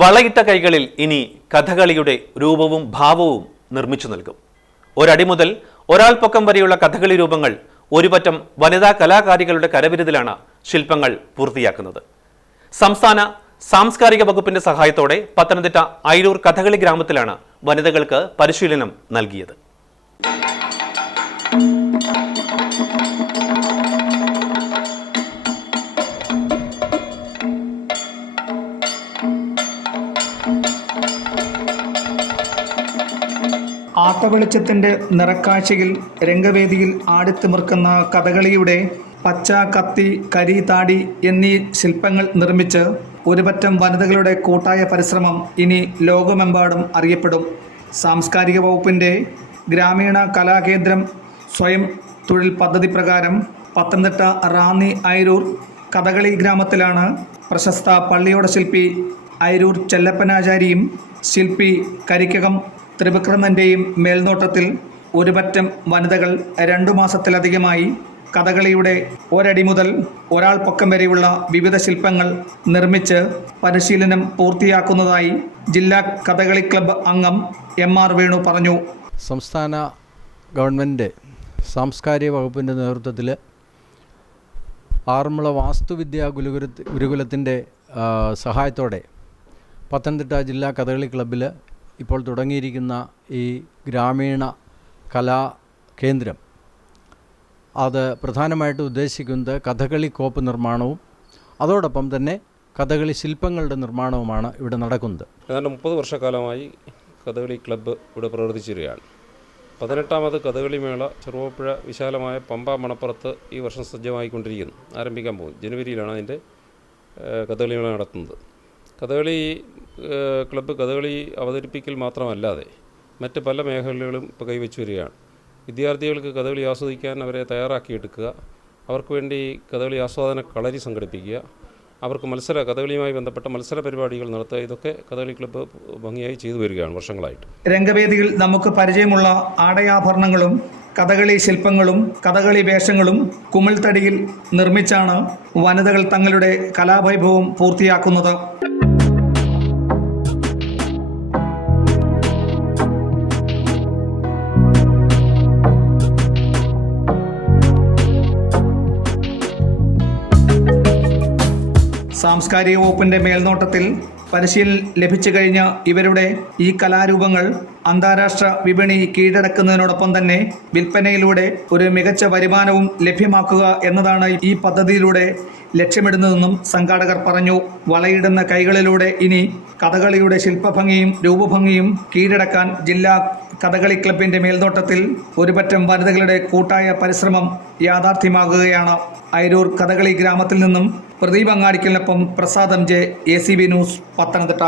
വളയിട്ട കൈകളിൽ ഇനി കഥകളിയുടെ രൂപവും ഭാവവും നിർമ്മിച്ചു നൽകും. ഒരടി മുതൽ ഒരാൾ പൊക്കം വരെയുള്ള കഥകളി രൂപങ്ങൾ ഒരുപറ്റം വനിതാ കലാകാരികളുടെ കരവിരുതിലാണ് ശില്പങ്ങൾ പൂർത്തിയാക്കുന്നത്. സംസ്ഥാന സാംസ്കാരിക വകുപ്പിന്റെ സഹായത്തോടെ പത്തനംതിട്ട അയിരൂർ കഥകളി ഗ്രാമത്തിലാണ് വനിതകൾക്ക് പരിശീലനം നൽകിയത്. ആട്ടവെളിച്ചത്തിന്റെ നിറക്കാഴ്ചയിൽ രംഗവേദിയിൽ ആടിത്തിമിർക്കുന്ന കഥകളിയുടെ പച്ച, കത്തി, കരി, താടി എന്നീ ശില്പങ്ങൾ നിർമ്മിച്ച് ഒരുപറ്റം വനിതകളുടെ കൂട്ടായ പരിശ്രമം ഇനി ലോകമെമ്പാടും അറിയപ്പെടും. സാംസ്കാരിക വകുപ്പിന്റെ ഗ്രാമീണ കലാകേന്ദ്രം സ്വയം തൊഴിൽ പദ്ധതി പ്രകാരം പത്തനംതിട്ട റാന്നി അയിരൂർ കഥകളി ഗ്രാമത്തിലാണ് പ്രശസ്ത പള്ളിയോട ശില്പി അയിരൂർ ചെല്ലപ്പനാചാരിയും ശില്പി കരിക്കകം ത്രിവിക്രമൻ്റെയും മേൽനോട്ടത്തിൽ ഒരുപറ്റം വനിതകൾ 2 മാസത്തിലധികമായി കഥകളിയുടെ ഒരടി മുതൽ ഒരാൾ പൊക്കം വരെയുള്ള വിവിധ ശില്പങ്ങൾ നിർമ്മിച്ച് പരിശീലനം പൂർത്തിയാക്കുന്നതായി ജില്ലാ കഥകളി ക്ലബ്ബ് അംഗം MR വേണു പറഞ്ഞു. സംസ്ഥാന ഗവൺമെൻറ് സാംസ്കാരിക വകുപ്പിൻ്റെ നേതൃത്വത്തിൽ ആറന്മുള വാസ്തുവിദ്യാ ഗുരുകുലത്തിൻ്റെ സഹായത്തോടെ പത്തനംതിട്ട ജില്ലാ കഥകളി ക്ലബ്ബിൽ ഇപ്പോൾ തുടങ്ങിയിരിക്കുന്ന ഈ ഗ്രാമീണ കലാ കേന്ദ്രം അത് പ്രധാനമായിട്ട് ഉദ്ദേശിക്കുന്നത് കഥകളി കോപ്പ് നിർമ്മാണവും അതോടൊപ്പം തന്നെ കഥകളി ശില്പങ്ങളുടെ നിർമ്മാണവുമാണ് ഇവിടെ നടക്കുന്നത്. ഏതാണ്ട് 30 വർഷക്കാലമായി കഥകളി ക്ലബ്ബ് ഇവിടെ പ്രവർത്തിച്ചു വരികയാണ്. 18ാമത് കഥകളി മേള ചെറുവപ്പുഴ വിശാലമായ പമ്പ മണപ്പുറത്ത് ഈ വർഷം സജ്ജമായിക്കൊണ്ടിരിക്കുന്നു. ആരംഭിക്കാൻ പോകും. ജനുവരിയിലാണ് അതിൻ്റെ കഥകളി മേള നടത്തുന്നത്. കഥകളി ക്ലബ്ബ് കഥകളി അവതരിപ്പിക്കൽ മാത്രമല്ലാതെ മറ്റ് പല മേഖലകളും ഇപ്പോൾ കൈവച്ചു വരികയാണ്. വിദ്യാർത്ഥികൾക്ക് കഥകളി ആസ്വദിക്കാൻ അവരെ തയ്യാറാക്കിയെടുക്കുക, അവർക്ക് വേണ്ടി കഥകളി ആസ്വാദന കളരി സംഘടിപ്പിക്കുക, അവർക്ക് കഥകളിയുമായി ബന്ധപ്പെട്ട മത്സര പരിപാടികൾ നടത്തുക, ഇതൊക്കെ കഥകളി ക്ലബ്ബ് ഭംഗിയായി ചെയ്തു വരികയാണ് വർഷങ്ങളായിട്ട്. രംഗവേദിയിൽ നമുക്ക് പരിചയമുള്ള ആടയാഭരണങ്ങളും കഥകളി ശില്പങ്ങളും കഥകളി വേഷങ്ങളും കുമിൾത്തടിയിൽ നിർമ്മിച്ചാണ് വനിതകൾ തങ്ങളുടെ കലാവൈഭവം പൂർത്തിയാക്കുന്നത്. സാംസ്കാരിക വകുപ്പിന്റെ മേൽനോട്ടത്തിൽ പരിശീലനം ലഭിച്ചു കഴിഞ്ഞ ഇവരുടെ ഈ കലാരൂപങ്ങൾ അന്താരാഷ്ട്ര വിപണി കീഴടക്കുന്നതിനോടൊപ്പം തന്നെ വിൽപ്പനയിലൂടെ ഒരു മികച്ച വരുമാനവും ലഭ്യമാക്കുക എന്നതാണ് ഈ പദ്ധതിയിലൂടെ ലക്ഷ്യമിടുന്നതെന്നും സംഘാടകർ പറഞ്ഞു. വളയിടുന്ന കൈകളിലൂടെ ഇനി കഥകളിയുടെ ശില്പഭംഗിയും രൂപഭംഗിയും കീഴടക്കാൻ ജില്ലാ കഥകളി ക്ലബിന്റെ മേൽനോട്ടത്തിൽ ഒരുപറ്റം വനിതകളുടെ കൂട്ടായ പരിശ്രമം യാഥാർത്ഥ്യമാകുകയാണ്. അയിരൂർ കഥകളി ഗ്രാമത്തിൽ നിന്നും പ്രദീപ് അങ്ങാടിക്കലിനൊപ്പം Prasad MJ, ACB news, Pathanamthitta.